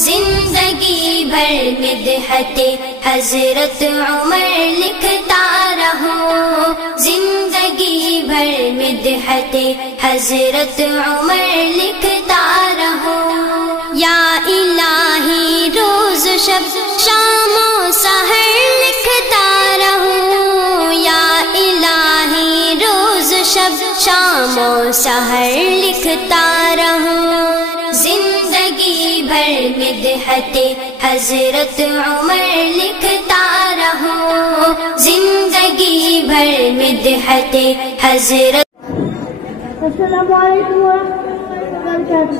जिंदगी भर मिदहते हजरत उमर लिखता रहूं, जिंदगी भर मिदहते हजरत उमर लिखता रहूं। या इलाही रोज शब शामो सहर लिखता रहूं, या इलाही रोज शब शामो सहर लिखता रहूं। जिंदगी भर मिदहते हजरत उमर लिखता रहूं, जिंदगी भर मिदहते हजरत। अस्सलामु अलैकुम वरहमतुल्लाहि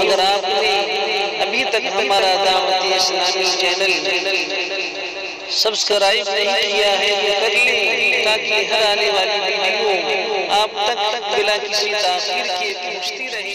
अगर आपने अभी तक हमारा दावती इस्लामी चैनल सब्सक्राइब नहीं किया है तो कर लें, ताकि हर आने वाली वीडियो आप तक बिना किसी ताखीर के पहुंचती रहे।